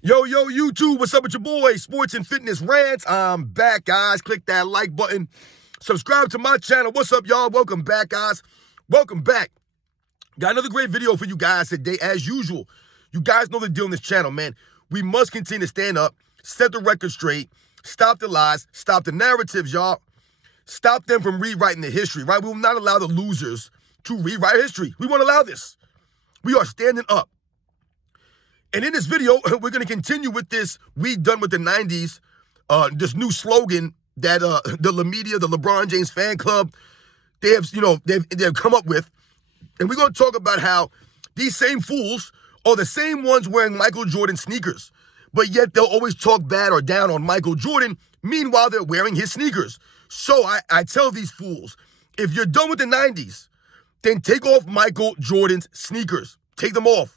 Yo, YouTube, what's up with your boy? Sports and Fitness Rants. I'm back, guys. Click that like button. Subscribe to my channel. What's up, y'all? Welcome back, guys. Welcome back. Got another great video for you guys today, as usual. You guys know the deal on this channel, man. We must continue to stand up, set the record straight, stop the lies, stop the narratives, y'all. Stop them from rewriting the history, right? We will not allow the losers to rewrite history. We won't allow this. We are standing up. And in this video, we're going to continue with this "We Done with the 90s," this new slogan that the media, the LeBron James fan club, they've come up with. And we're going to talk about how these same fools are the same ones wearing Michael Jordan sneakers, but yet they'll always talk bad or down on Michael Jordan. Meanwhile, they're wearing his sneakers. So I tell these fools, if you're done with the 90s, then take off Michael Jordan's sneakers. Take them off.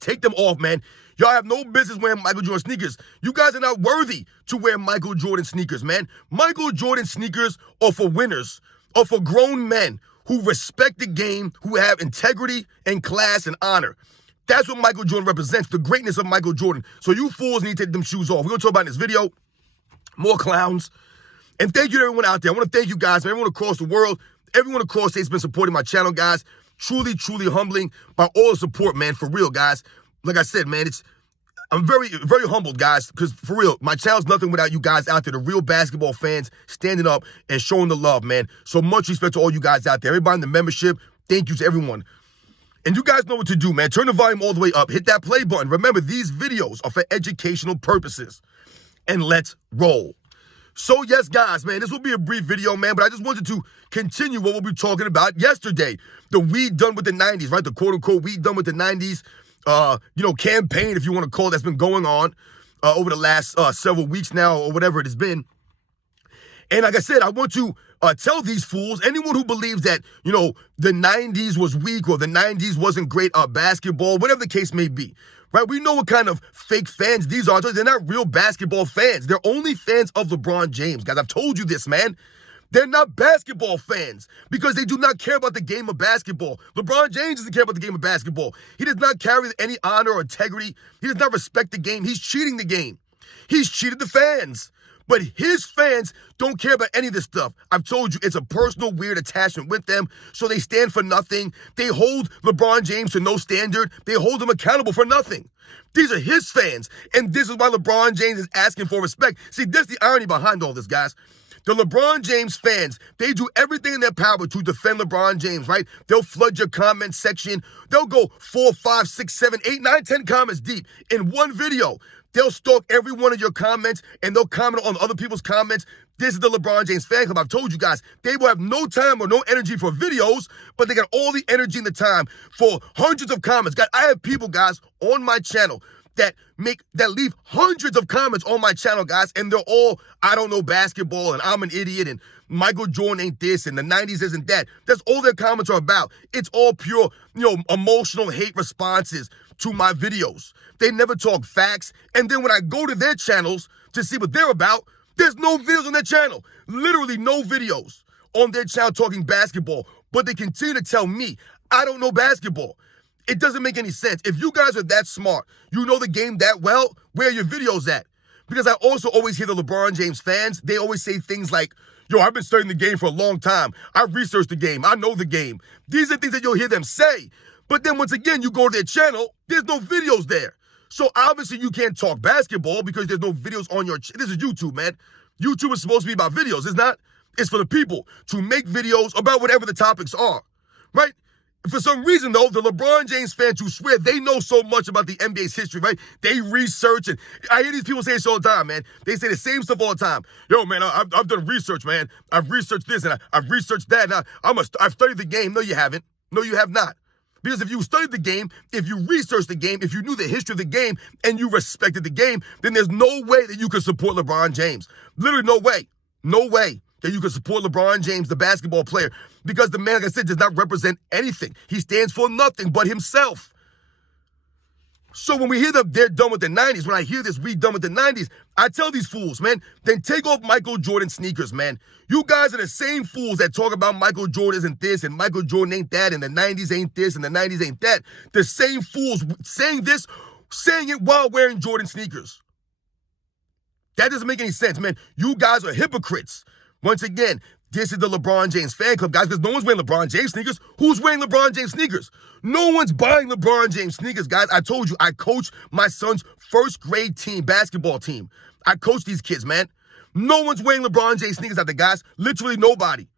Take them off, man. Y'all have no business wearing Michael Jordan sneakers. You guys are not worthy to wear Michael Jordan sneakers, man. Michael Jordan sneakers are for winners, or for grown men who respect the game, who have integrity and class and honor. That's what Michael Jordan represents, the greatness of Michael Jordan. So you fools need to take them shoes off. We're going to talk about in this video. More clowns. And thank you to everyone out there. I want to thank you guys, everyone across the world, everyone across state's been supporting my channel, guys. Truly, truly humbling by all the support, man, for real, guys. Like I said, man, I'm very, very humbled, guys, because for real, my channel's nothing without you guys out there, the real basketball fans standing up and showing the love, man. So much respect to all you guys out there. Everybody in the membership, thank you to everyone. And you guys know what to do, man. Turn the volume all the way up. Hit that play button. Remember, these videos are for educational purposes. And let's roll. So yes, guys, man, this will be a brief video, man, but I just wanted to continue what we were talking about yesterday. The "We Done with the 90s," right? The quote-unquote "We Done with the 90s," campaign, if you want to call it, that's been going on over the last several weeks now, or whatever it has been. And like I said, I want to tell these fools, anyone who believes that, the 90s was weak or the 90s wasn't great basketball, whatever the case may be, right? We know what kind of fake fans these are. They're not real basketball fans. They're only fans of LeBron James. Guys, I've told you this, man. They're not basketball fans because they do not care about the game of basketball. LeBron James doesn't care about the game of basketball. He does not carry any honor or integrity. He does not respect the game. He's cheating the game. He's cheated the fans. But his fans don't care about any of this stuff. I've told you, it's a personal, weird attachment with them, so they stand for nothing. They hold LeBron James to no standard. They hold him accountable for nothing. These are his fans, and this is why LeBron James is asking for respect. See, that's the irony behind all this, guys. The LeBron James fans, they do everything in their power to defend LeBron James, right? They'll flood your comment section. They'll go 4, 5, 6, 7, 8, 9, 10 comments deep in one video. They'll stalk every one of your comments, and they'll comment on other people's comments. This is the LeBron James fan club. I've told you guys, they will have no time or no energy for videos, but they got all the energy and the time for hundreds of comments. Guys, I have people, guys, on my channel that leave hundreds of comments on my channel, guys, and they're all, I don't know basketball, and I'm an idiot, and Michael Jordan ain't this, and the 90s isn't that. That's all their comments are about. It's all pure, emotional hate responses to my videos. They never talk facts, and then when I go to their channels to see what they're about, there's no videos on their channel. Literally no videos on their channel talking basketball, but they continue to tell me I don't know basketball. It doesn't make any sense. If you guys are that smart, you know the game that well, where are your videos at? Because I also always hear the LeBron James fans, they always say things like, yo, I've been studying the game for a long time. I've researched the game. I know the game. These are things that you'll hear them say. But then once again, you go to their channel, there's no videos there. So obviously you can't talk basketball because there's no videos on your channel. This is YouTube, man. YouTube is supposed to be about videos. It's not. It's for the people to make videos about whatever the topics are, right? For some reason, though, the LeBron James fans who swear they know so much about the NBA's history, right? They research, and I hear these people say this all the time, man. They say the same stuff all the time. Yo, man, I've done research, man. I've researched this, and I've researched that, and I've studied the game. No, you haven't. No, you have not. Because if you studied the game, if you researched the game, if you knew the history of the game, and you respected the game, then there's no way that you could support LeBron James. Literally no way. No way that you could support LeBron James, the basketball player, because the man, like I said, does not represent anything. He stands for nothing but himself. So when we hear that they're done with the 90s, when I hear this, "We done with the 90s," I tell these fools, man, then take off Michael Jordan sneakers, man. You guys are the same fools that talk about Michael Jordan isn't this and Michael Jordan ain't that and the 90s ain't this and the 90s ain't that. The same fools saying this saying it while wearing Jordan sneakers. That doesn't make any sense, man. You guys are hypocrites. Once again, this is the LeBron James fan club, guys, because no one's wearing LeBron James sneakers. Who's wearing LeBron James sneakers? No one's buying LeBron James sneakers, guys. I told you, I coach my son's first grade team, basketball team. I coach these kids, man. No one's wearing LeBron James sneakers out there, guys. Literally nobody.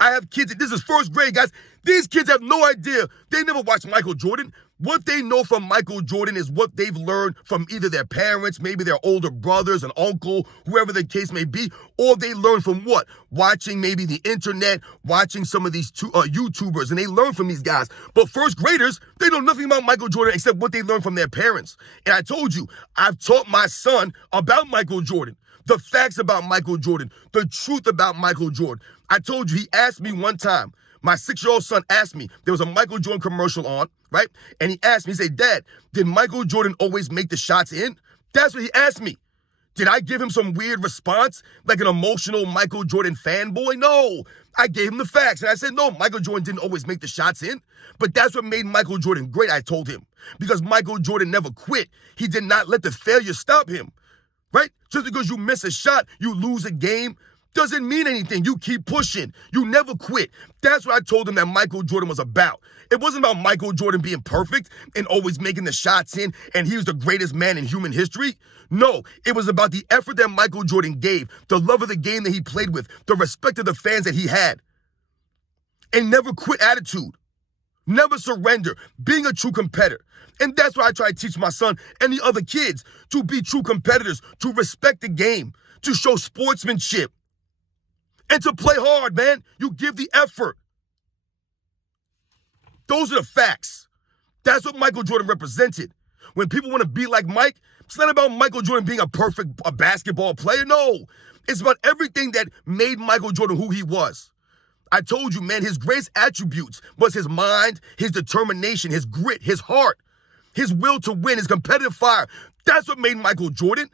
I have kids, this is first grade, guys. These kids have no idea. They never watched Michael Jordan. What they know from Michael Jordan is what they've learned from either their parents, maybe their older brothers, an uncle, whoever the case may be, or they learn from what? Watching maybe the internet, watching some of these YouTubers, and they learn from these guys. But first graders, they know nothing about Michael Jordan except what they learned from their parents. And I told you, I've taught my son about Michael Jordan, the facts about Michael Jordan, the truth about Michael Jordan. I told you, he asked me one time, my 6-year-old son asked me, there was a Michael Jordan commercial on, right? And he asked me, he said, Dad, did Michael Jordan always make the shots in? That's what he asked me. Did I give him some weird response, like an emotional Michael Jordan fanboy? No, I gave him the facts. And I said, no, Michael Jordan didn't always make the shots in. But that's what made Michael Jordan great, I told him. Because Michael Jordan never quit. He did not let the failure stop him, right? Just because you miss a shot, you lose a game, doesn't mean anything. You keep pushing. You never quit. That's what I told him that Michael Jordan was about. It wasn't about Michael Jordan being perfect and always making the shots in and he was the greatest man in human history. No, it was about the effort that Michael Jordan gave, the love of the game that he played with, the respect of the fans that he had. And never quit attitude. Never surrender. Being a true competitor. And that's what I try to teach my son and the other kids, to be true competitors, to respect the game, to show sportsmanship. And to play hard, man. You give the effort. Those are the facts. That's what Michael Jordan represented. When people want to be like Mike, it's not about Michael Jordan being a basketball player. No. It's about everything that made Michael Jordan who he was. I told you, man, his greatest attributes was his mind, his determination, his grit, his heart, his will to win, his competitive fire. That's what made Michael Jordan.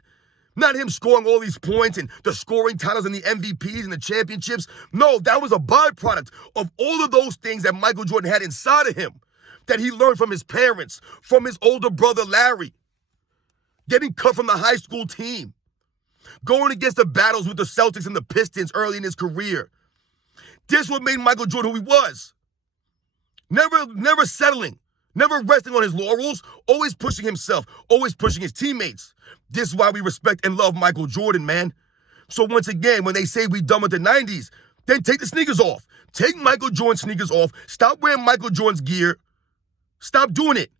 Not him scoring all these points and the scoring titles and the MVPs and the championships. No, that was a byproduct of all of those things that Michael Jordan had inside of him, that he learned from his parents, from his older brother Larry, getting cut from the high school team, going against the battles with the Celtics and the Pistons early in his career. This is what made Michael Jordan who he was. Never settling, never resting on his laurels, always pushing himself, always pushing his teammates. This is why we respect and love Michael Jordan, man. So once again, when they say we done with the 90s, then take the sneakers off. Take Michael Jordan sneakers off. Stop wearing Michael Jordan's gear. Stop doing it.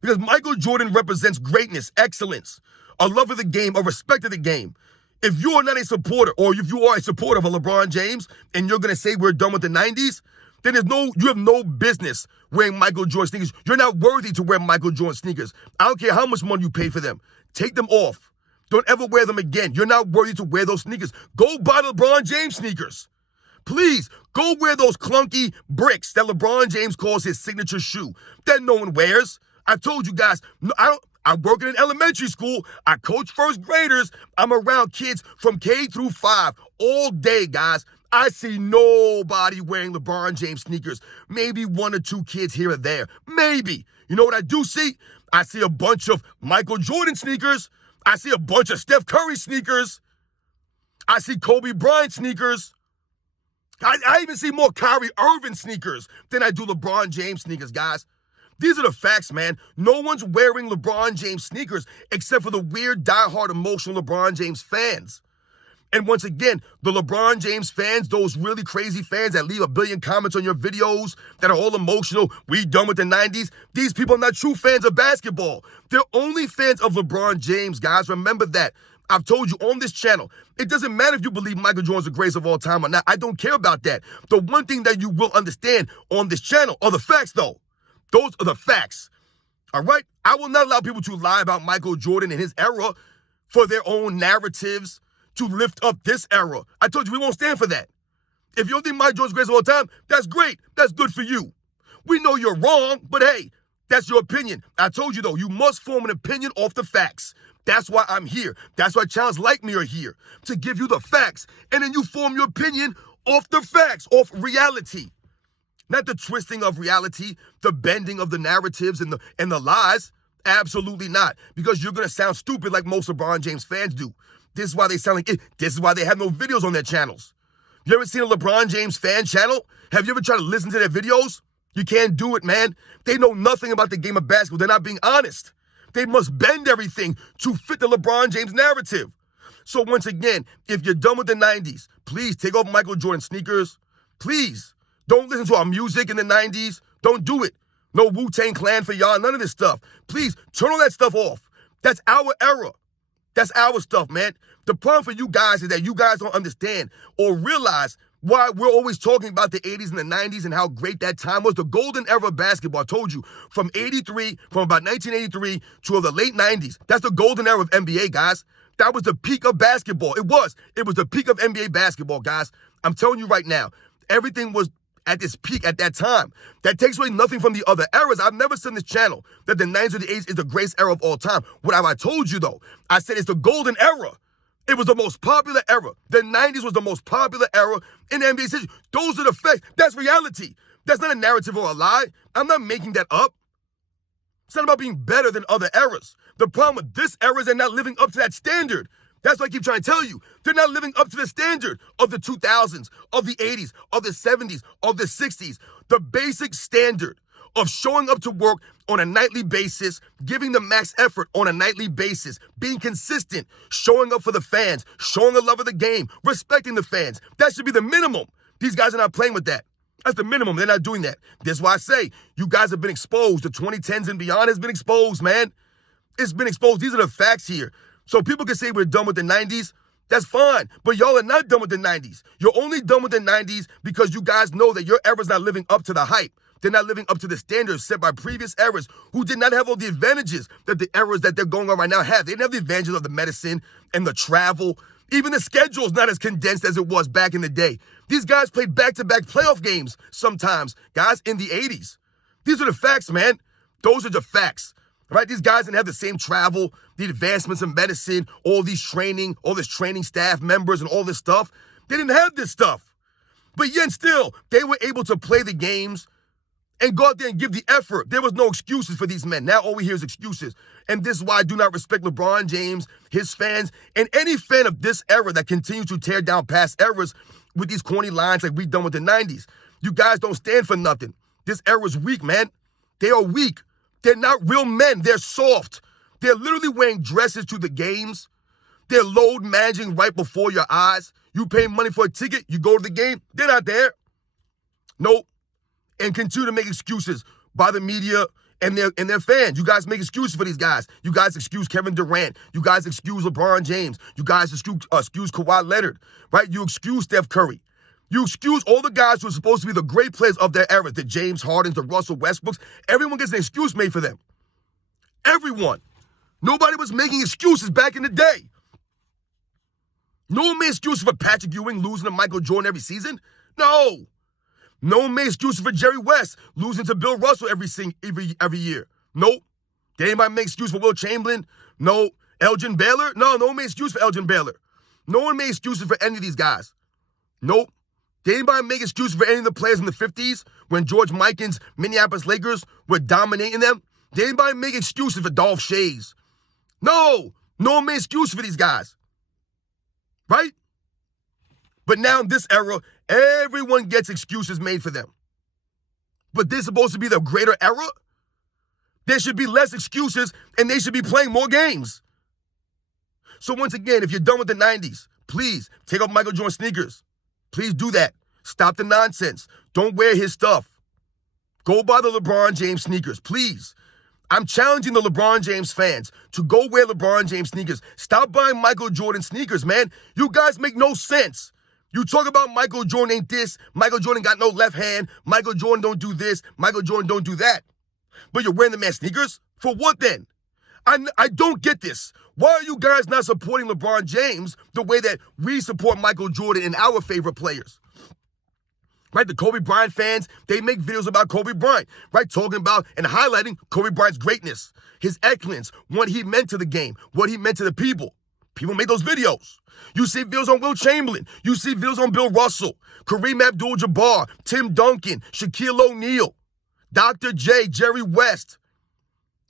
Because Michael Jordan represents greatness, excellence, a love of the game, a respect of the game. If you are not a supporter, or if you are a supporter of a LeBron James, and you're going to say we're done with the 90s, then you have no business wearing Michael Jordan sneakers. You're not worthy to wear Michael Jordan sneakers. I don't care how much money you pay for them. Take them off. Don't ever wear them again. You're not worthy to wear those sneakers. Go buy the LeBron James sneakers. Please, go wear those clunky bricks that LeBron James calls his signature shoe that no one wears. I told you guys, I work in an elementary school. I coach first graders. I'm around kids from K through 5 all day, guys. I see nobody wearing LeBron James sneakers. Maybe 1 or 2 kids here or there. Maybe. You know what I do see? I see a bunch of Michael Jordan sneakers. I see a bunch of Steph Curry sneakers. I see Kobe Bryant sneakers. I even see more Kyrie Irving sneakers than I do LeBron James sneakers, guys. These are the facts, man. No one's wearing LeBron James sneakers except for the weird, diehard, emotional LeBron James fans. And once again, the LeBron James fans, those really crazy fans that leave a billion comments on your videos that are all emotional, we done with the 90s, these people are not true fans of basketball. They're only fans of LeBron James, guys. Remember that. I've told you on this channel, it doesn't matter if you believe Michael Jordan's the greatest of all time or not. I don't care about that. The one thing that you will understand on this channel are the facts, though. Those are the facts. All right? I will not allow people to lie about Michael Jordan and his era for their own narratives, to lift up this era. I told you we won't stand for that. If you don't think Michael Jordan's greatest of all time, that's great. That's good for you. We know you're wrong, but hey, that's your opinion. I told you, though, you must form an opinion off the facts. That's why I'm here. That's why channels like me are here, to give you the facts. And then you form your opinion off the facts, off reality. Not the twisting of reality, the bending of the narratives and the lies. Absolutely not, because you're going to sound stupid like most LeBron James fans do. This is why they sound like it. This is why they have no videos on their channels. You ever seen a LeBron James fan channel? Have you ever tried to listen to their videos? You can't do it, man. They know nothing about the game of basketball. They're not being honest. They must bend everything to fit the LeBron James narrative. So once again, if you're done with the 90s, please take off Michael Jordan sneakers. Please. Don't listen to our music in the 90s. Don't do it. No Wu-Tang Clan for y'all. None of this stuff. Please, turn all that stuff off. That's our era. That's our stuff, man. The problem for you guys is that you guys don't understand or realize why we're always talking about the 80s and the 90s and how great that time was. The golden era of basketball. I told you, from about 1983 to the late 90s. That's the golden era of NBA, guys. That was the peak of basketball. It was the peak of NBA basketball, guys. I'm telling you right now, everything was at this peak at that time. That takes away nothing from the other eras. I've never said in this channel that the 90s or the 80s is the greatest era of all time. What have I told you, though? I said it's the golden era. It was the most popular era. The 90s was the most popular era in the NBA history. Those are the facts. That's reality. That's not a narrative or a lie. I'm not making that up. It's not about being better than other eras. The problem with this era is they're not living up to that standard. That's what I keep trying to tell you. They're not living up to the standard of the 2000s, of the 80s, of the 70s, of the 60s. The basic standard of showing up to work on a nightly basis, giving the max effort on a nightly basis, being consistent, showing up for the fans, showing the love of the game, respecting the fans. That should be the minimum. These guys are not playing with that. That's the minimum. They're not doing that. That's why I say you guys have been exposed. The 2010s and beyond has been exposed, man. It's been exposed. These are the facts here. So people can say we're done with the 90s. That's fine. But y'all are not done with the 90s. You're only done with the 90s because you guys know that your era's not living up to the hype. They're not living up to the standards set by previous eras who did not have all the advantages that the eras that they're going on right now have. They didn't have the advantages of the medicine and the travel. Even the schedule's not as condensed as it was back in the day. These guys played back-to-back playoff games sometimes, guys, in the 80s. These are the facts, man. Those are the facts. Right? These guys didn't have the same travel, the advancements in medicine, all this training staff members and all this stuff. They didn't have this stuff. But yet still, they were able to play the games and go out there and give the effort. There was no excuses for these men. Now all we hear is excuses. And this is why I do not respect LeBron James, his fans, and any fan of this era that continues to tear down past eras with these corny lines like we done with the 90s. You guys don't stand for nothing. This era's weak, man. They are weak. They're not real men. They're soft. They're literally wearing dresses to the games. They're load managing right before your eyes. You pay money for a ticket, you go to the game, they're not there. Nope. And continue to make excuses by the media and their fans. You guys make excuses for these guys. You guys excuse Kevin Durant. You guys excuse LeBron James. You guys excuse Kawhi Leonard, right? You excuse Steph Curry. You excuse all the guys who are supposed to be the great players of their eras, the James Hardens, the Russell Westbrooks. Everyone gets an excuse made for them. Everyone. Nobody was making excuses back in the day. No one made excuses for Patrick Ewing losing to Michael Jordan every season. No. No one made excuses for Jerry West losing to Bill Russell every year. Nope. Did anybody make excuses for Will Chamberlain? No. Elgin Baylor? No one made excuses for Elgin Baylor. No one made excuses for any of these guys. Nope. Did anybody make excuses for any of the players in the 50s when George Mikan's Minneapolis Lakers were dominating them? Did anybody make excuses for Dolph Shays? No. No one made excuses for these guys. Right? But now in this era, everyone gets excuses made for them. But this is supposed to be the greater era? There should be less excuses and they should be playing more games. So once again, if you're done with the 90s, please take off Michael Jordan sneakers. Please do that. Stop the nonsense. Don't wear his stuff. Go buy the LeBron James sneakers, please. I'm challenging the LeBron James fans to go wear LeBron James sneakers. Stop buying Michael Jordan sneakers, man. You guys make no sense. You talk about Michael Jordan ain't this, Michael Jordan got no left hand, Michael Jordan don't do this, Michael Jordan don't do that. But you're wearing the man's sneakers? For what then? I don't get this. Why are you guys not supporting LeBron James the way that we support Michael Jordan and our favorite players? Right, the Kobe Bryant fans, they make videos about Kobe Bryant, right? Talking about and highlighting Kobe Bryant's greatness, his excellence, what he meant to the game, what he meant to the people. People make those videos. You see videos on Will Chamberlain. You see videos on Bill Russell, Kareem Abdul-Jabbar, Tim Duncan, Shaquille O'Neal, Dr. J, Jerry West.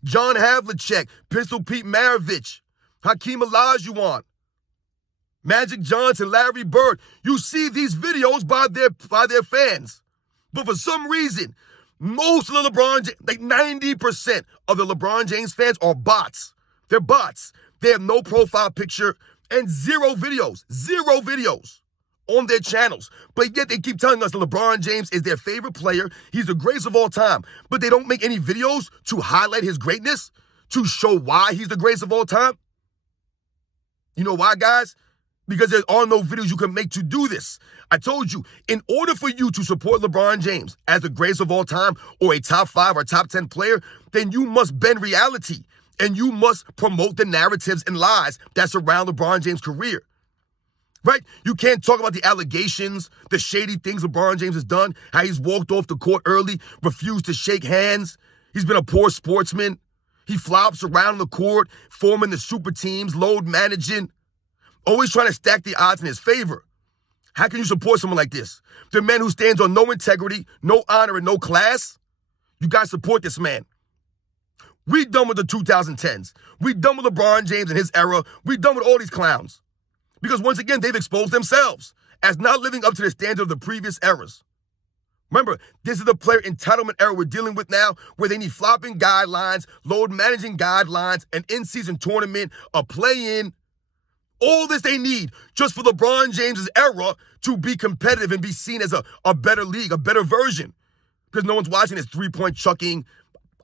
John Havlicek, Pistol Pete Maravich, Hakeem Olajuwon, Magic Johnson, Larry Bird. You see these videos by their fans. But for some reason, most of the LeBron, like 90% of the LeBron James fans are bots. They're bots. They have no profile picture and zero videos on their channels. But yet they keep telling us that LeBron James is their favorite player. He's the greatest of all time. But they don't make any videos to highlight his greatness, to show why he's the greatest of all time. You know why, guys? Because there are no videos you can make to do this. I told you, in order for you to support LeBron James as the greatest of all time or a top 5 or top 10 player, then you must bend reality and you must promote the narratives and lies that surround LeBron James' career. Right? You can't talk about the allegations, the shady things LeBron James has done, how he's walked off the court early, refused to shake hands. He's been a poor sportsman. He flops around the court, forming the super teams, load managing, always trying to stack the odds in his favor. How can you support someone like this? The man who stands on no integrity, no honor, and no class? You guys support this man. We done with the 2010s. We done with LeBron James and his era. We done with all these clowns. Because once again, they've exposed themselves as not living up to the standard of the previous eras. Remember, this is the player entitlement era we're dealing with now, where they need flopping guidelines, load managing guidelines, an in-season tournament, a play-in. All this they need just for LeBron James' era to be competitive and be seen as a better league, a better version. Because no one's watching this three-point chucking,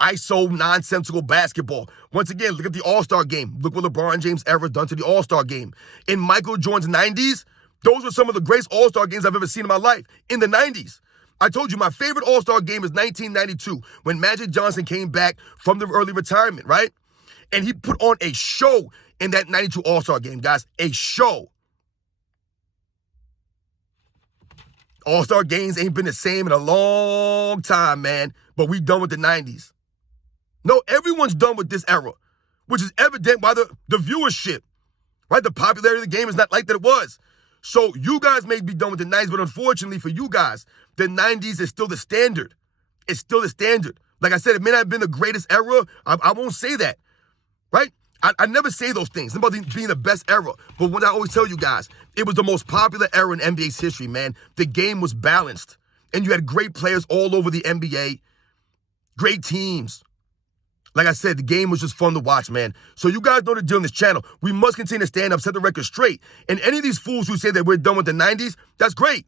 ISO nonsensical basketball. Once again, look at the All-Star game. Look what LeBron James' era done to the All-Star game. In Michael Jordan's 90s, those were some of the greatest All-Star games I've ever seen in my life. In the 90s. I told you my favorite All-Star game is 1992 when Magic Johnson came back from the early retirement, right? And he put on a show in that 92 All-Star game, guys. A show. All-Star games ain't been the same in a long time, man. But we done with the 90s. No, everyone's done with this era, which is evident by the viewership, right? The popularity of the game is not like that it was. So you guys may be done with the 90s, but unfortunately for you guys, the 90s is still the standard. It's still the standard. Like I said, it may not have been the greatest era. I won't say that, right? I never say those things. It's about being the best era. But what I always tell you guys, it was the most popular era in NBA's history, man. The game was balanced. And you had great players all over the NBA. Great teams. Like I said, the game was just fun to watch, man. So you guys know the deal on this channel. We must continue to stand up, set the record straight. And any of these fools who say that we're done with the 90s, that's great.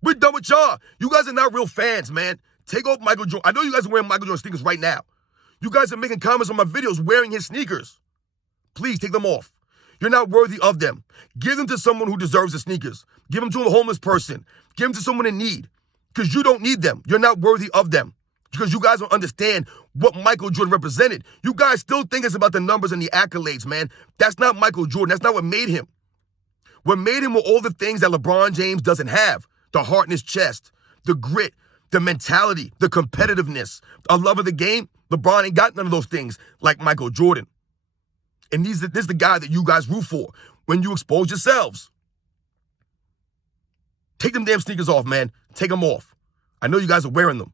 We're done with y'all. You guys are not real fans, man. Take off Michael Jordan. I know you guys are wearing Michael Jordan sneakers right now. You guys are making comments on my videos wearing his sneakers. Please take them off. You're not worthy of them. Give them to someone who deserves the sneakers. Give them to a homeless person. Give them to someone in need. Because you don't need them. You're not worthy of them. Because you guys don't understand what Michael Jordan represented. You guys still think it's about the numbers and the accolades, man. That's not Michael Jordan. That's not what made him. What made him were all the things that LeBron James doesn't have. The heart in his chest, the grit, the mentality, the competitiveness, a love of the game. LeBron ain't got none of those things like Michael Jordan. And this is the guy that you guys root for when you expose yourselves. Take them damn sneakers off, man. Take them off. I know you guys are wearing them.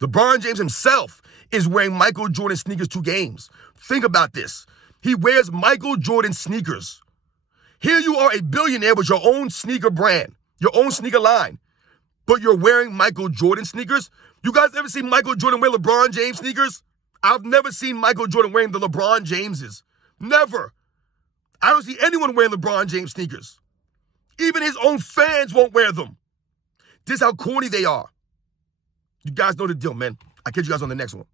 LeBron James himself is wearing Michael Jordan sneakers to games. Think about this. He wears Michael Jordan sneakers. Here you are, a billionaire with your own sneaker brand, your own sneaker line, but you're wearing Michael Jordan sneakers? You guys ever seen Michael Jordan wear LeBron James sneakers? I've never seen Michael Jordan wearing the LeBron Jameses. Never. I don't see anyone wearing LeBron James sneakers. Even his own fans won't wear them. This is how corny they are. You guys know the deal, man. I'll catch you guys on the next one.